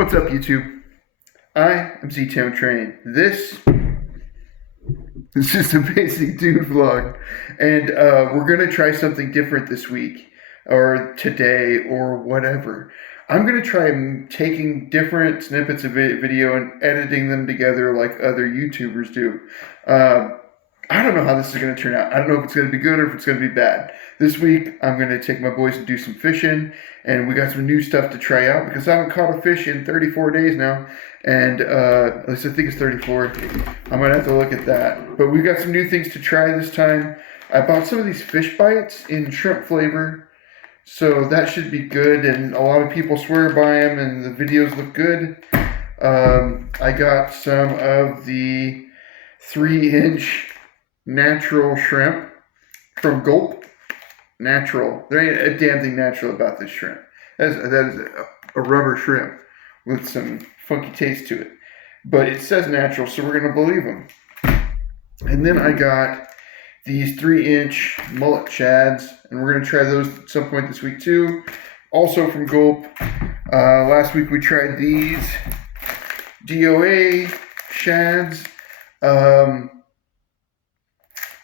What's up, YouTube? I am Z-Town Train. This is just a basic dude vlog, and we're gonna try something different this week, or today, or whatever. I'm gonna try taking different snippets of video and editing them together like other YouTubers do. I don't know how this is going to turn out. I don't know if it's going to be good or if it's going to be bad. This week, I'm going to take my boys and do some fishing, and we got some new stuff to try out because I haven't caught a fish in 34 days now, and at least I think it's 34. I might have to look at that. But we got some new things to try this time. I bought some of these fish bites in shrimp flavor, so that should be good, and a lot of people swear by them, and the videos look good. I got some of the 3-inch natural shrimp from Gulp. Natural. There ain't a damn thing natural about this shrimp. That is a rubber shrimp with some funky taste to it. But it says natural, so we're going to believe them. And then I got these 3-inch mullet shads, and we're going to try those at some point this week too. Also from Gulp. Last week we tried these DOA shads.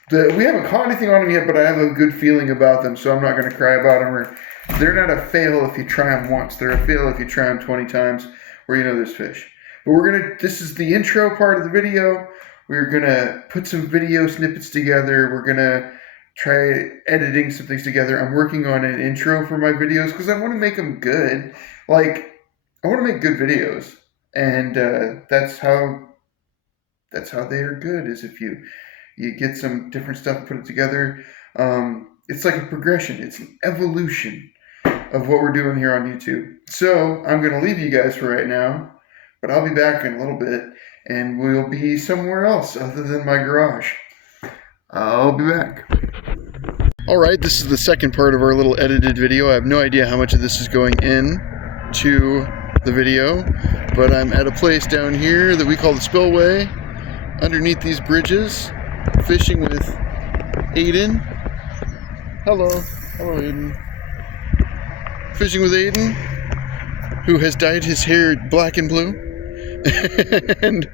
We haven't caught anything on them yet, but I have a good feeling about them, so I'm not going to cry about them. They're not a fail if you try them once. They're a fail if you try them 20 times, where you know there's fish. But this is the intro part of the video. We're going to put some video snippets together. We're going to try editing some things together. I'm working on an intro for my videos because I want to make them good. Like, I want to make good videos. And that's how they are good, is if you get some different stuff and put it together. It's like a progression. It's an evolution of what we're doing here on YouTube. So I'm going to leave you guys for right now, but I'll be back in a little bit, and we'll be somewhere else other than my garage. I'll be back. All right, this is the second part of our little edited video. I have no idea how much of this is going in to the video, but I'm at a place down here that we call the spillway, underneath these bridges, fishing with Aiden. Hello Aiden. Fishing with Aiden, who has dyed his hair black and blue. And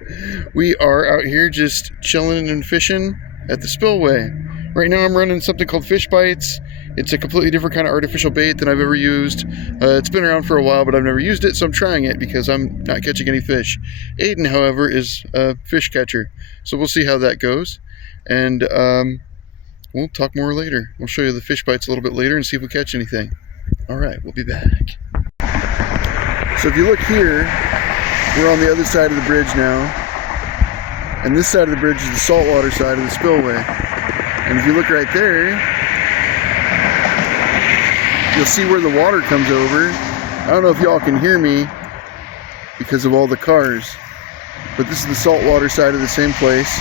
we are out here just chilling and fishing at the spillway. Right now I'm running something called fish bites. It's a completely different kind of artificial bait than I've ever used. It's been around for a while, but I've never used it, so I'm trying it because I'm not catching any fish. Aiden, however, is a fish catcher, so we'll see how that goes. And we'll talk more later. We'll show you the fish bites a little bit later and see if we catch anything. All right, we'll be back. So if you look here, we're on the other side of the bridge now. And this side of the bridge is the saltwater side of the spillway. And if you look right there, you'll see where the water comes over. I don't know if y'all can hear me because of all the cars, but this is the saltwater side of the same place.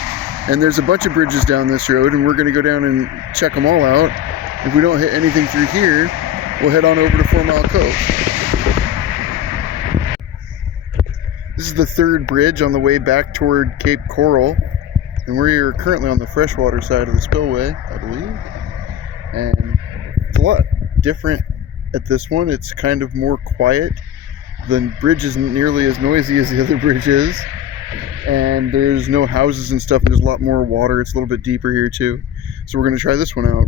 And there's a bunch of bridges down this road, and we're going to go down and check them all out. If we don't hit anything through here, we'll head on over to 4 Mile Cove. This is the third bridge on the way back toward Cape Coral, and we're currently on the freshwater side of the spillway, I believe. And it's a lot different at this one. It's kind of more quiet. The bridge isn't nearly as noisy as the other bridge is. And there's no houses and stuff, and there's a lot more water. It's a little bit deeper here too. So we're going to try this one out.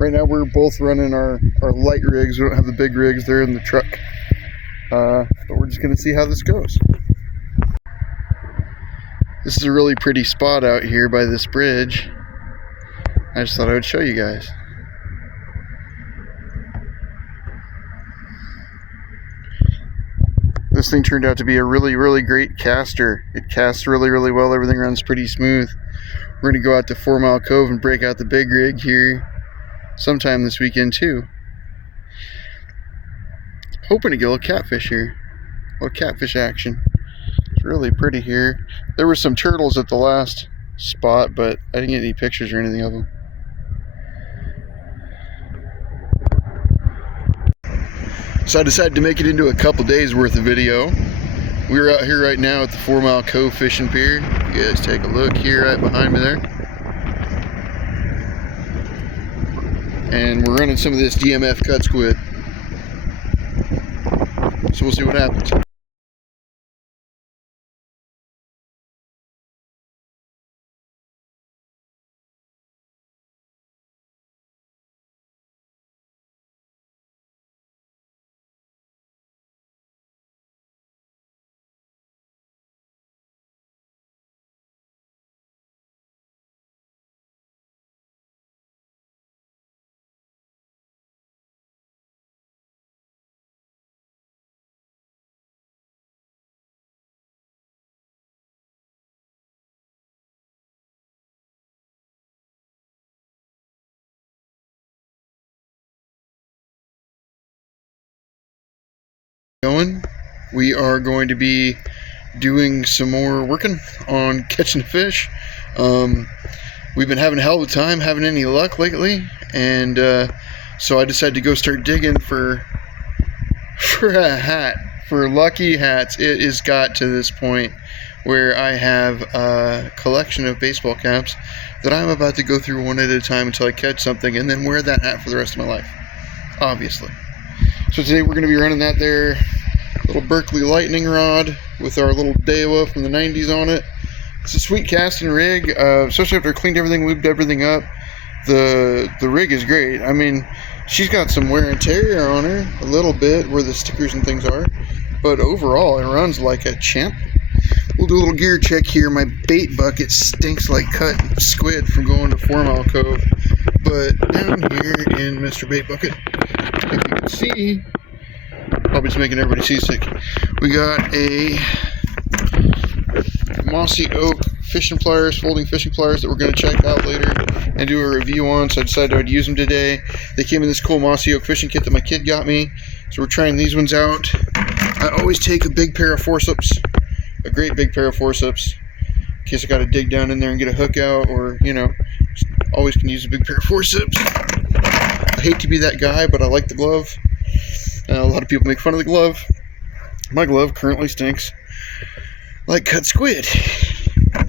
Right now we're both running our light rigs. We don't have the big rigs, they're in the truck. But we're just going to see how this goes. This is a really pretty spot out here by this bridge. I just thought I would show you guys. This thing turned out to be a really, really great caster. It casts really, really well. Everything runs pretty smooth. We're going to go out to 4 Mile Cove and break out the big rig here sometime this weekend too. Hoping to get a little catfish here. A little catfish action. It's really pretty here. There were some turtles at the last spot, but I didn't get any pictures or anything of them. So I decided to make it into a couple days worth of video. We're out here right now at the 4 Mile Cove fishing pier. You guys take a look here right behind me there. And we're running some of this DMF cut squid. So we'll see what happens. Going. We are going to be doing some more working on catching fish. We've been having a hell of a time, having any luck lately, and so I decided to go start digging for a hat, for lucky hats. It has got to this point where I have a collection of baseball caps that I'm about to go through one at a time until I catch something, and then wear that hat for the rest of my life, obviously. So today we're going to be running that there little Berkeley lightning rod with our little Daiwa from the 90s on it. It's a sweet casting rig, especially after I cleaned everything, lubed everything up. The rig is great. I mean, she's got some wear and tear on her a little bit where the stickers and things are, but overall it runs like a champ. We'll do a little gear check here. My bait bucket stinks like cut squid from going to 4 Mile Cove, but down here in Mr. Bait Bucket, if you can see, probably just making everybody seasick, we got a mossy oak fishing pliers, folding fishing pliers that we're going to check out later and do a review on, so I decided I'd use them today. They came in this cool mossy oak fishing kit that my kid got me, so we're trying these ones out. I always take a big pair of forceps, a great big pair of forceps, in case I got to dig down in there and get a hook out, or, you know, always can use a big pair of forceps. I hate to be that guy, but I like the glove. A lot of people make fun of the glove. My glove currently stinks like cut squid.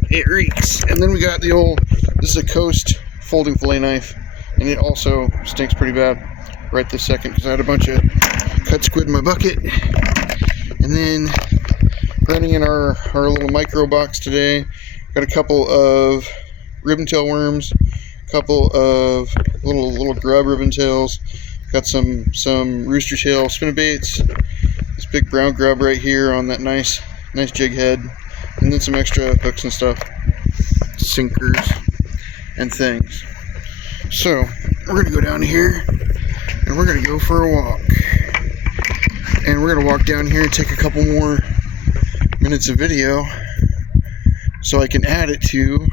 It reeks. And then we got the old, this is a Coast folding fillet knife, and it also stinks pretty bad right this second because I had a bunch of cut squid in my bucket. And then running in our little micro box today, got a couple of ribbon tail worms, a couple of little grub ribbon tails, got some rooster tail spinnerbaits, this big brown grub right here on that nice jig head, and then some extra hooks and stuff, sinkers and things. So we're gonna go down here and we're gonna go for a walk, and we're gonna walk down here and take a couple more minutes of video so I can add it to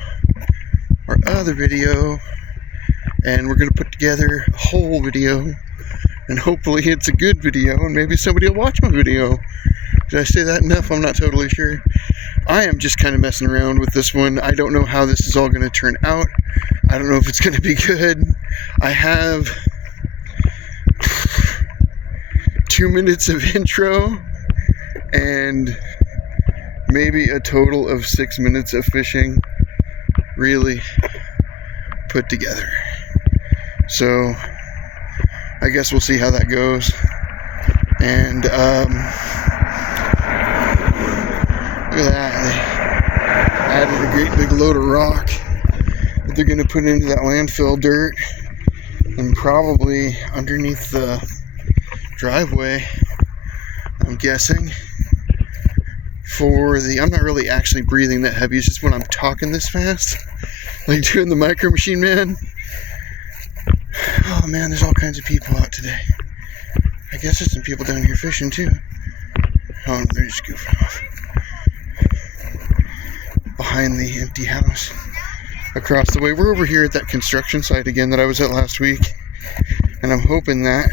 our other video, and we're gonna put together a whole video, and hopefully it's a good video, and maybe somebody will watch my video. Did I say that enough? I'm not totally sure. I am just kind of messing around with this one. I don't know how this is all going to turn out. I don't know if it's going to be good. I have 2 minutes of intro and maybe a total of 6 minutes of fishing really put together. So I guess we'll see how that goes. And look at that. They added a great big load of rock that they're going to put into that landfill dirt and probably underneath the driveway, I'm guessing. I'm not really actually breathing that heavy, it's just when I'm talking this fast, like doing the Micro Machine Man. Oh man, there's all kinds of people out today. I guess there's some people down here fishing too. Oh no, they're just goofing off. Behind the empty house across the way. We're over here at that construction site again that I was at last week, and I'm hoping that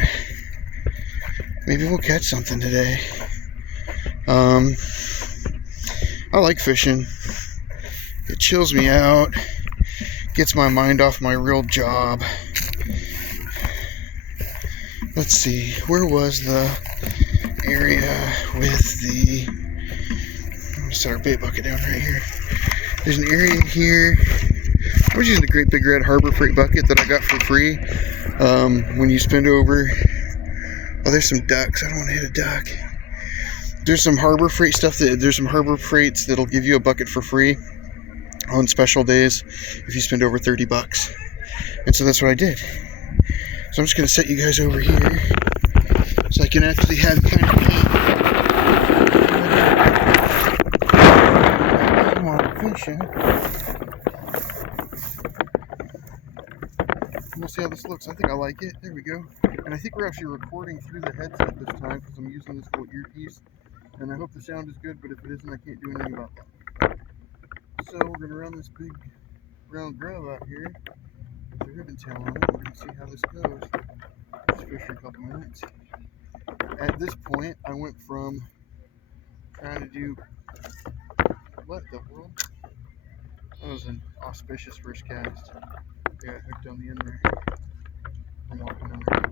maybe we'll catch something today. I like fishing. It chills me out, gets my mind off my real job. Let's see, where was the area with the, I'm gonna set our bait bucket down right here. There's an area here. I was using a great big red Harbor Freight bucket that I got for free when you spend over. Oh, there's some ducks. I don't want to hit a duck. There's some Harbor Freight stuff. There's some Harbor Freights that'll give you a bucket for free on special days if you spend over $30. And so that's what I did. So I'm just going to set you guys over here so I can actually have kind of come on, fishing. We'll see how this looks. I think I like it. There we go. And I think we're actually recording through the headset this time because I'm using this little earpiece. And I hope the sound is good, but if it isn't, I can't do anything about that. So we're going to run this big round grub out here with a ribbon tail on it. We're going to see how this goes. Let's fish for a couple minutes. at this point, I went from trying to do what the world? That was an auspicious first cast. Yeah, hooked on the end there. I'm walking under.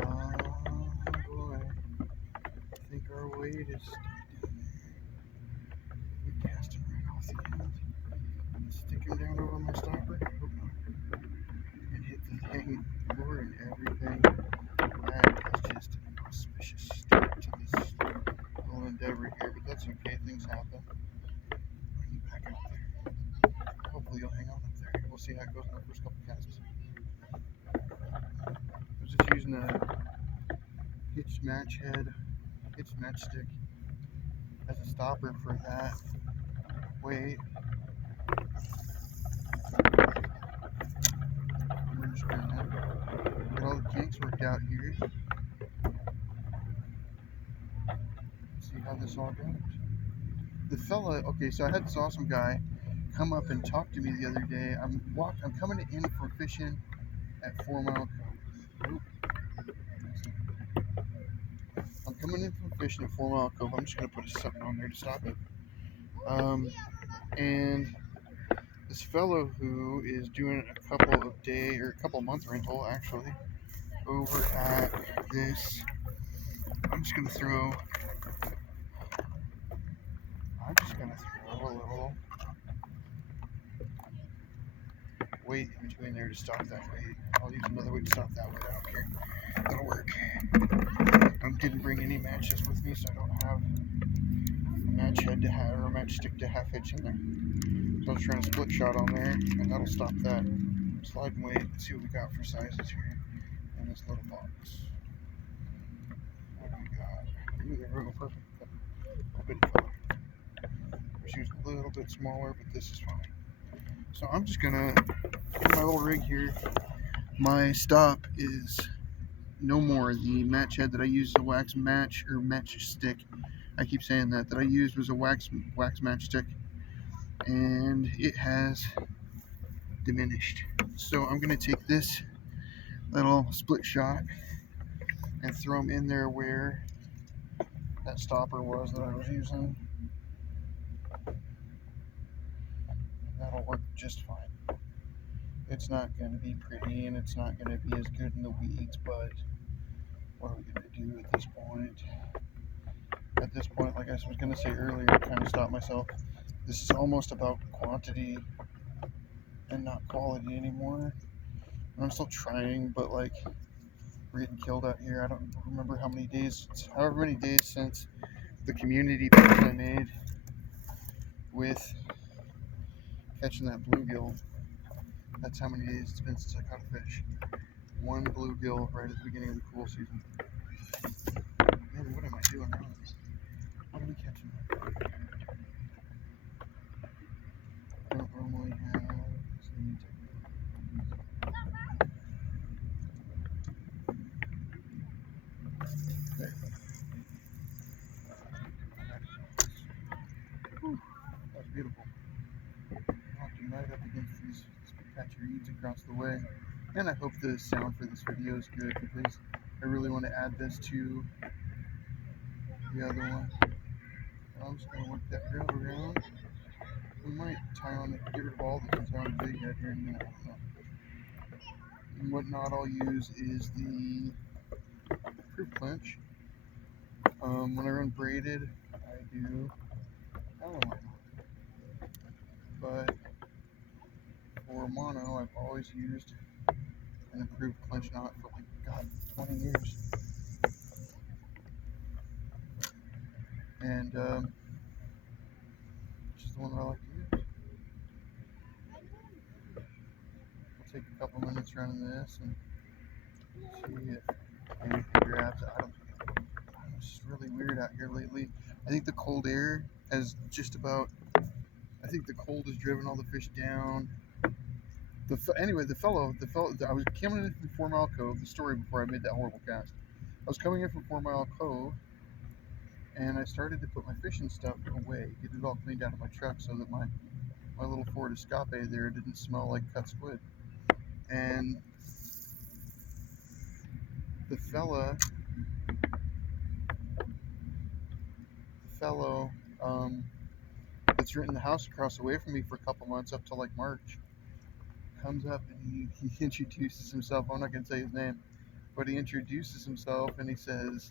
Oh boy. I think our weight is we cast him right off the end. Stick him down over my stopper. And hit the thing more and everything. That is just an auspicious start to this little endeavor here, but that's okay. Things happen. Bring you back out there. Hopefully you'll hang on up there. We'll see how it goes in the first couple casts. I was just using a hitch matchstick as a stopper for that weight. We're just gonna get all the kinks worked out here. See how this all goes. The fella, okay, so I had this awesome guy come up and talk to me the other day. I'm coming in for fishing at 4 Mile Cove. Oop. I'm coming in for fishing at 4 Mile Cove. I'm just gonna put something on there to stop it. And this fellow who is doing a couple month rental actually over at this. I'm just gonna throw a little weight in between there to stop that weight. I'll use another weight to stop that weight. I don't care. That'll work. I didn't bring any matches with me, so I don't have a match head to have or a matchstick to half hitch in there. So I was trying a split shot on there, and that'll stop that sliding weight. Let's see what we got for sizes here in this little box. What do we got? Ooh, there we go, perfect. She was a little bit smaller, but this is fine. So I'm just gonna put my little rig here. My stop is no more. The match head that I used is a wax match or match stick. I keep saying that I used was a wax match stick, and it has diminished. So I'm gonna take this little split shot and throw them in there where that stopper was that I was using. That'll work just fine. It's not going to be pretty and it's not going to be as good in the weeds, but what are we going to do at this point? At this point, like I was going to say earlier, I kind of stopped myself. This is almost about quantity and not quality anymore. And I'm still trying, but like we're getting killed out here. I don't remember how many days, however many days since the community post I made with catching that bluegill. That's how many days it's been since I caught a fish. One bluegill right at the beginning of the cool season. Man, what am I doing wrong? What am I catching? I don't normally have. So let me take there. Whew, that's beautiful. Walking right up against these patch of reeds across the way. And I hope the sound for this video is good because I really want to add this to the other one. I'm just going to work that reel around. We might tie on it, get rid of all this and tie on the big head here in a minute. And what knot I'll use is the proof clinch. When I run braided, I do Allen knot. But for mono, I've always used an improved clinch knot for like, God, 20 years. And it's just the one that I like to use. We'll take a couple minutes running this and see if anything grabs. It's just really weird out here lately. I think the cold air has just about, I think the cold has driven all the fish down. Anyway, the fellow, I was coming in from 4 Mile Cove, the story before I made that horrible cast. I was coming in from 4 Mile Cove, and I started to put my fishing stuff away, get it all cleaned out of my truck so that my little Ford Escape there didn't smell like cut squid. And the fella fellow that's renting the house across the way from me for a couple months up till like March comes up and he introduces himself. I'm not going to say his name, but he introduces himself and he says,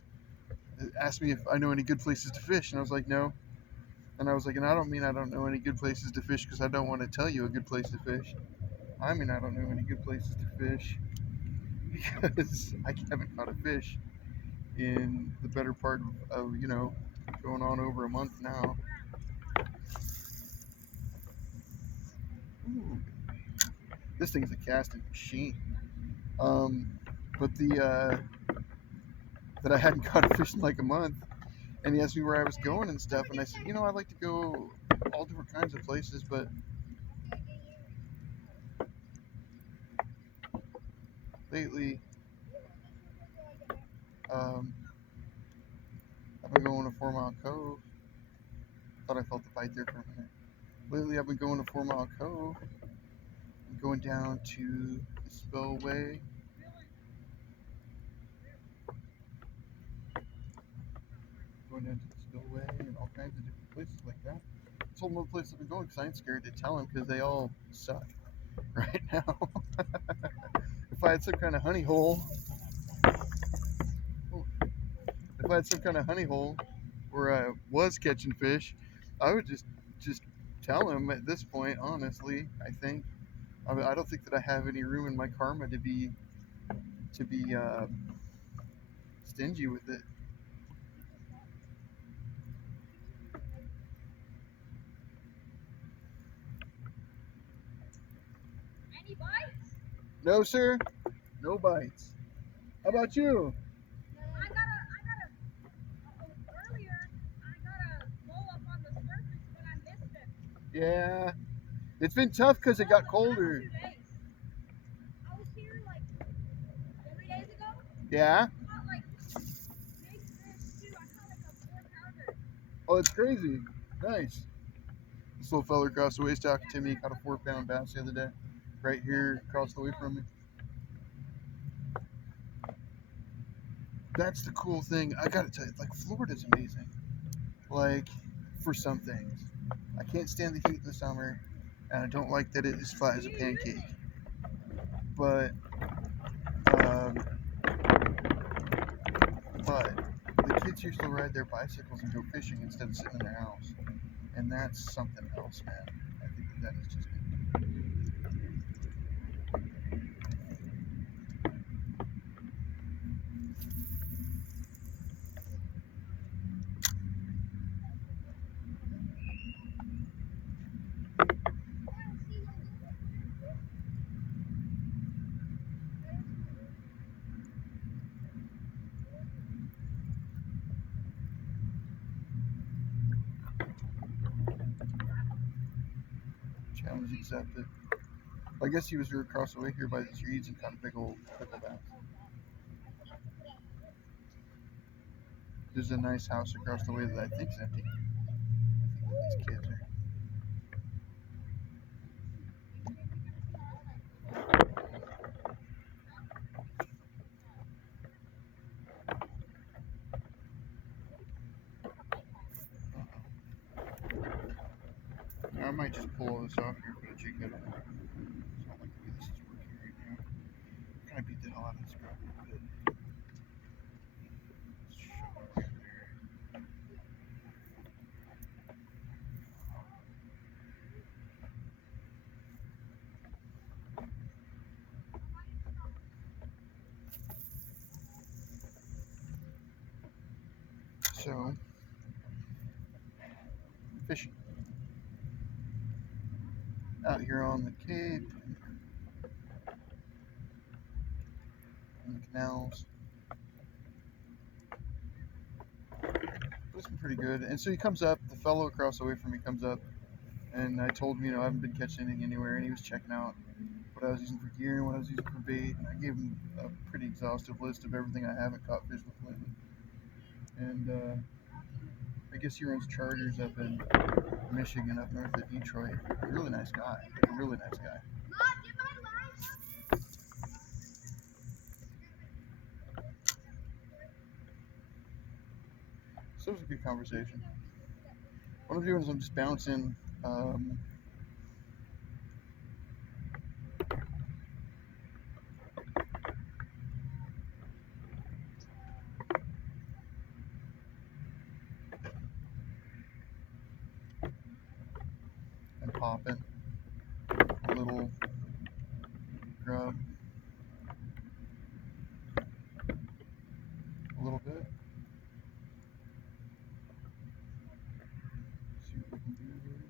asked me if I know any good places to fish. And I was like, no. And I was like, and I don't mean I don't know any good places to fish because I don't want to tell you a good place to fish. I mean, I don't know any good places to fish because I haven't caught a fish in the better part of going on over a month now. Ooh, this thing's a casting machine. But that I hadn't caught a fish in like a month, and he asked me where I was going and stuff, and I said, I like to go all different kinds of places, but lately, um, I've been going to 4 Mile Cove. Thought I felt the bite there for a minute. Lately, I've been going to 4 Mile Cove. I'm going down to the spillway. Going down to the spillway and all kinds of different places like that. It's all the places I've been going because I ain't scared to tell them because they all suck right now. If I had some kind of honey hole, if I had some kind of honey hole where I was catching fish, I would just tell him at this point. Honestly, I don't think that I have any room in my karma to be stingy with it. Any bites? No, sir. No bites. How about you? Earlier, I got a blow up on the surface, but I missed it. Yeah. It's been tough because it got colder. 2 days. I was here like 3 days ago. Yeah. I caught like big fish too. I caught like a 4-pounder. Oh, it's crazy. Nice. This little fella across the way is talking to me. Caught a 4-pound bass the other day, right here across the way from me. That's the cool thing. I gotta tell you, like Florida's amazing. Like for some things, I can't stand the heat in the summer, and I don't like that it is flat as a pancake. But um, but the kids here still ride their bicycles and go fishing instead of sitting in their house, and that's something else, man. I think that is just challenge accepted. I guess he was across the way here by the trees and caught a big old pickle bass. There's a nice house across the way that I think's empty. I think that these kids are. I might just pull all this off here for the chicken. It's not like the way this is working right now. I'm trying to beat the hell out of this crap a little bit. Let's shove it right there. So, fishing. Out here on the Cape, in the canals. But it's been pretty good. And so he comes up, the fellow across the way from me comes up, and I told him, I haven't been catching anything anywhere, and he was checking out what I was using for gear and what I was using for bait, and I gave him a pretty exhaustive list of everything I haven't caught fish with lately. And I guess he runs charters up in Michigan, up north of Detroit. Really nice guy. Like a really nice guy. So it was a good conversation. what I'm doing is I'm just bouncing and popping a little grub a little bit. See what we can do here.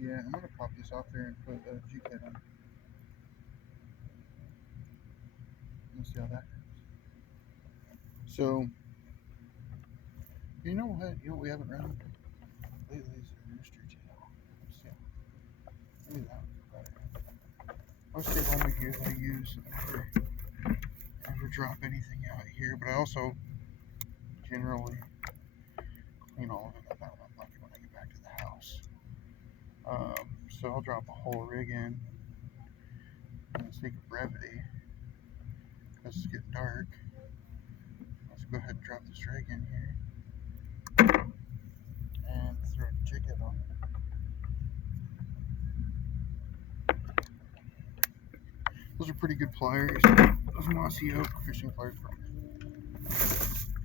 Yeah, I'm gonna pop this off there and put a G-Kit on. Let's see how that goes. So, you know what? You know what we haven't run lately is a rooster tail. Let's see. Maybe that would go better. Most of the only gear that I use, I never drop anything out here, but I also generally clean all of it up out of my bucket when I get back to the house. So I'll drop a whole rig in for the sake of brevity, because it's getting dark. Let's go ahead and drop this rig in here and throw a jig head on. Those are pretty good pliers. Those mossy oak fishing pliers.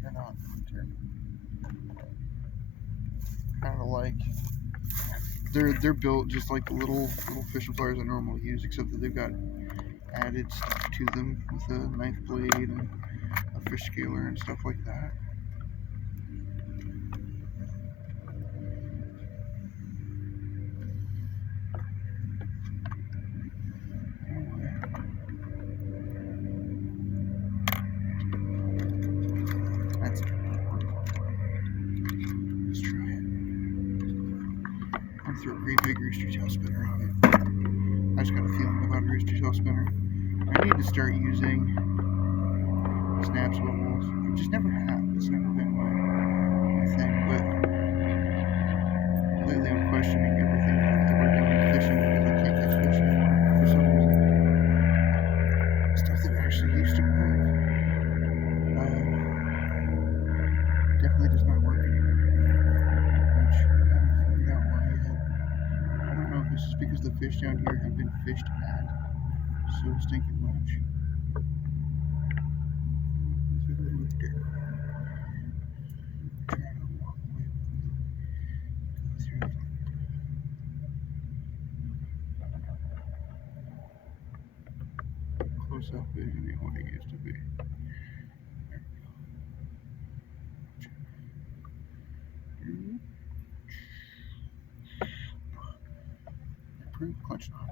They're not terrible. Kind of like they're built just like the little fishing pliers I normally use, except that they've got added stuff to them with a knife blade and a fish scaler and stuff like that. That's it. Let's try it. I'm gonna throw a great big rooster tail spinner on it. I just got a feeling about a rooster tail spinner. I need to start using snap swivels. I just never have. It's never been my thing. But lately I'm questioning everything that I've ever done in fishing because I can't catch fish anymore for some reason. Stuff that actually used to work definitely does not work anymore. Which I haven't figured out why yet. I don't know if this is because the fish down here have been fished at so stinking much. Trying to walk away with me. Go through. Close up vision ain't what it used to be. There we go. Improved clutch knot.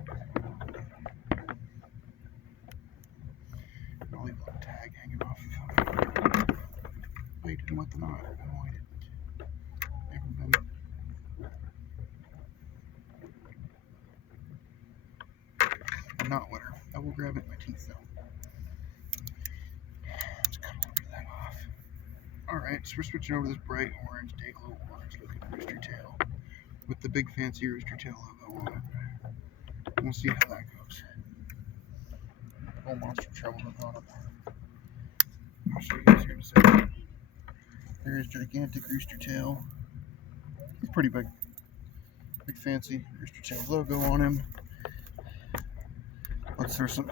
I'll leave a little tag hanging off of it. Oh, you didn't wet the knot. No, I didn't. Never been. A knot wetter. I will grab it in my teeth though. Let's cut a little bit of that off. Alright, so we're switching over to this bright orange, day glow orange looking rooster tail with the big fancy rooster tail logo on it. We'll see how that goes. Oh, monster trouble with on it. I'll show you guys here in a second. There's gigantic rooster tail. It's pretty big. Big fancy rooster tail logo on him. Let's throw some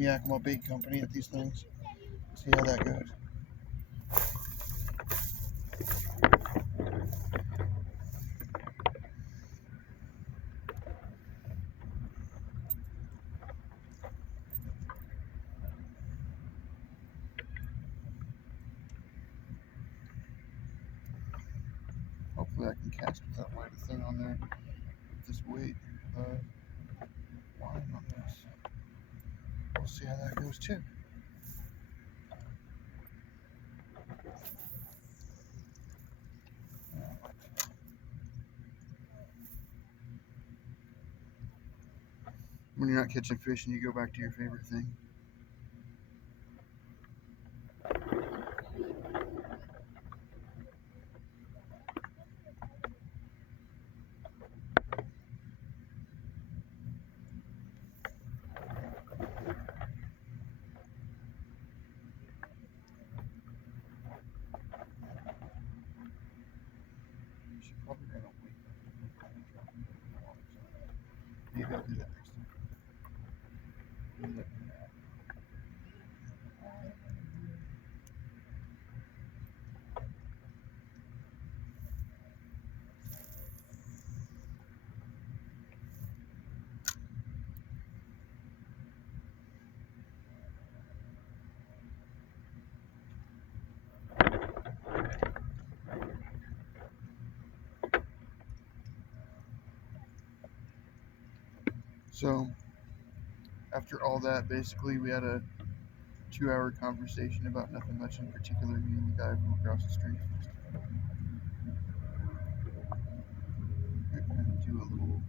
Yakima Bait Company at these things. See how that goes. Hopefully I can cast with that lighter thing on there. With this weight line on this. We'll see how that goes too. When you're not catching fish and you go back to your favorite thing. So after all that, basically we had a 2-hour conversation about nothing much in particular, me and the guy from across the street. We're gonna do a little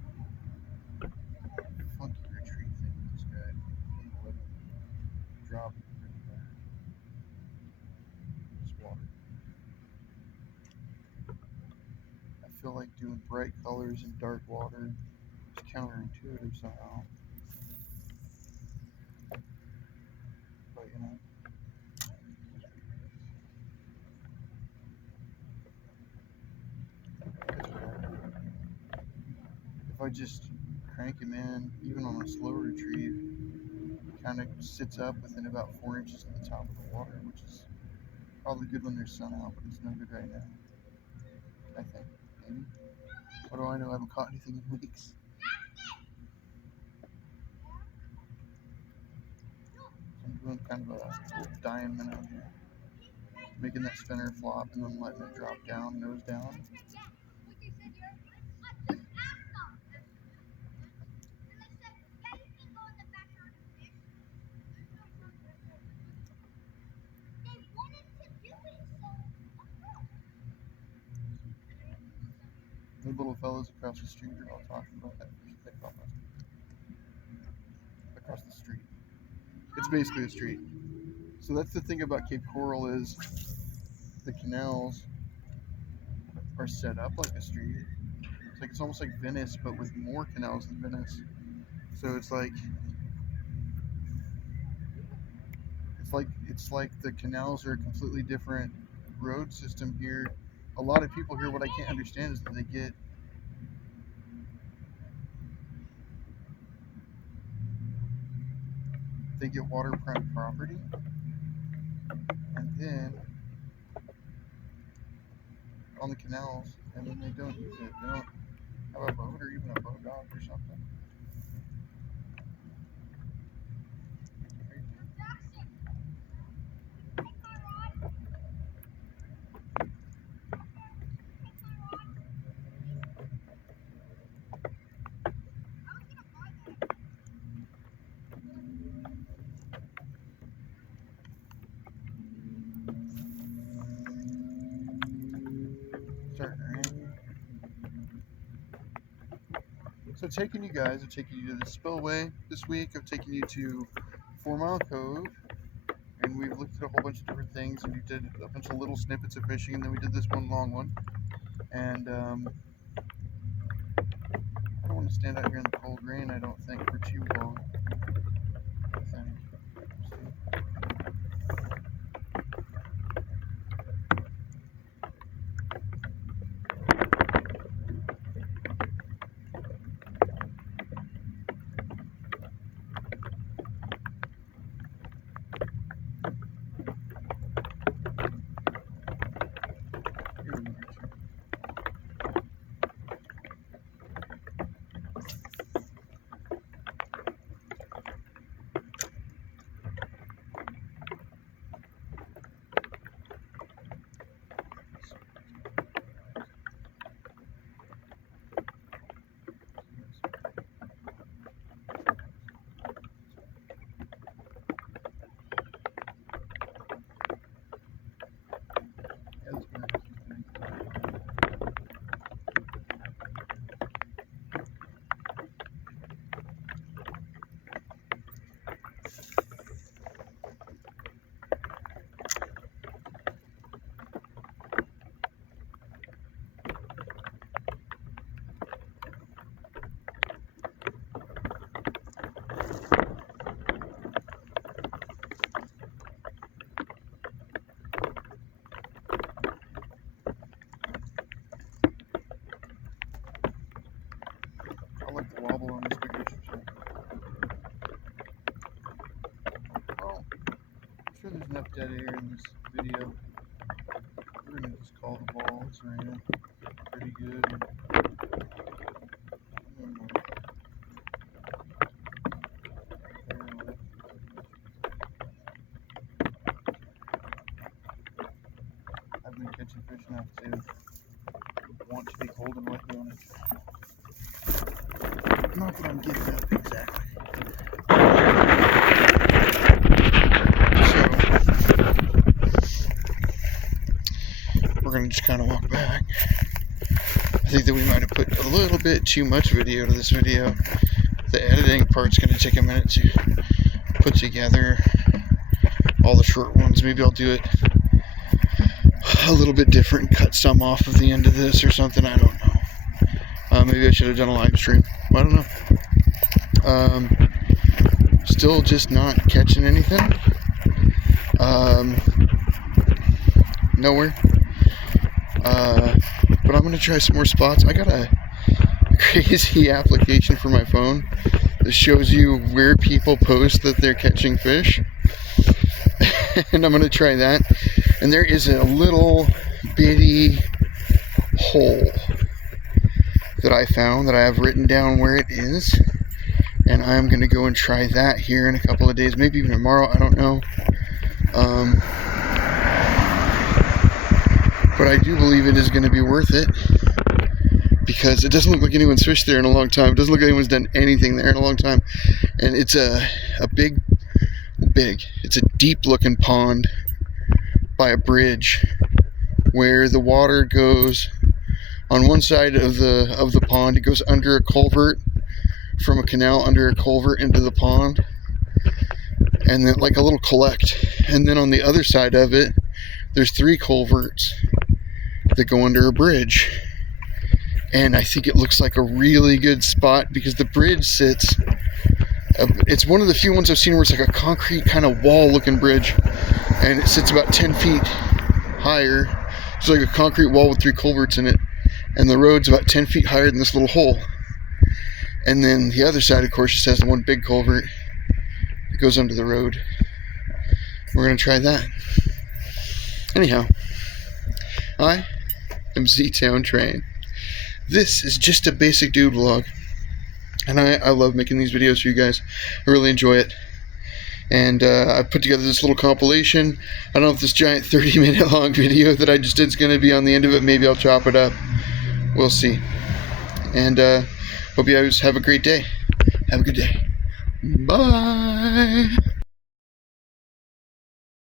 funky retreat thing with this guy. Can't let him drop pretty bad. This water. I feel like doing bright colors and dark water is counterintuitive somehow. But you know. If I just crank him in, even on a slow retrieve, he kind of sits up within about 4 inches of the top of the water, which is probably good when there's sun out, but it's no good right now. I think, maybe. What do I know? I haven't caught anything in weeks. I'm doing kind of a little diamond out here. Making that spinner flop and then letting it drop down, nose down. The little fellows across the street are all talking about that fish they caught last week. Across the street. It's basically a street. So that's the thing about Cape Coral is the canals are set up like a street. It's almost like Venice, but with more canals than Venice. So it's like the canals are a completely different road system here. A lot of people here, what I can't understand is that they get waterfront property, and then on the canals, and then they don't use it. They don't have a boat or even a boat dock or something. Starting to rain. So taking you guys, I've taken you to the spillway this week. I've taken you to 4 Mile Cove, and we've looked at a whole bunch of different things, and we did a bunch of little snippets of fishing, and then we did this one long one. And I don't want to stand out here in the cold rain, I don't think, for too long. I think. I like the wobble on this bigger fish. Well, I'm sure there's enough dead air in this video. We're gonna just call the ball. It's raining pretty good. I've been catching fish enough to want to be cold and wet doing it. Not that I'm getting up exactly. gonna just kind of walk back. I think that we might have put a little bit too much video to this video. The editing part's gonna take a minute to put together all the short ones. Maybe I'll do it a little bit different, cut some off of the end of this or something. I don't know. Maybe I should have done a live stream. I don't know. Still just not catching anything. Nowhere. But I'm gonna try some more spots. I got a crazy application for my phone that shows you where people post that they're catching fish. And I'm gonna try that. And there is a little bitty hole that I found that I have written down where it is. And I'm gonna go and try that here in a couple of days, maybe even tomorrow, I don't know. But I do believe it is going to be worth it, because it doesn't look like anyone's fished there in a long time. It doesn't look like anyone's done anything there in a long time. And it's a big, it's a deep looking pond by a bridge where the water goes on one side of the pond. It goes under a culvert, from a canal under a culvert into the pond, and then like a little collect. And then on the other side of it, there's 3 culverts that go under a bridge. And I think it looks like a really good spot, because the bridge sits, it's one of the few ones I've seen where it's like a concrete kind of wall looking bridge, and it sits about 10 feet higher. It's like a concrete wall with 3 culverts in it, and the road's about 10 feet higher than this little hole. And then the other side, of course, just has the one big culvert that goes under the road. We're going to try that. Anyhow, I am Z-Town Train. This is just a basic dude vlog, and I love making these videos for you guys. I really enjoy it. And I put together this little compilation. I don't know if this giant 30-minute long video that I just did is going to be on the end of it. Maybe I'll chop it up. We'll see. And hope you guys have a great day. Have a good day. Bye.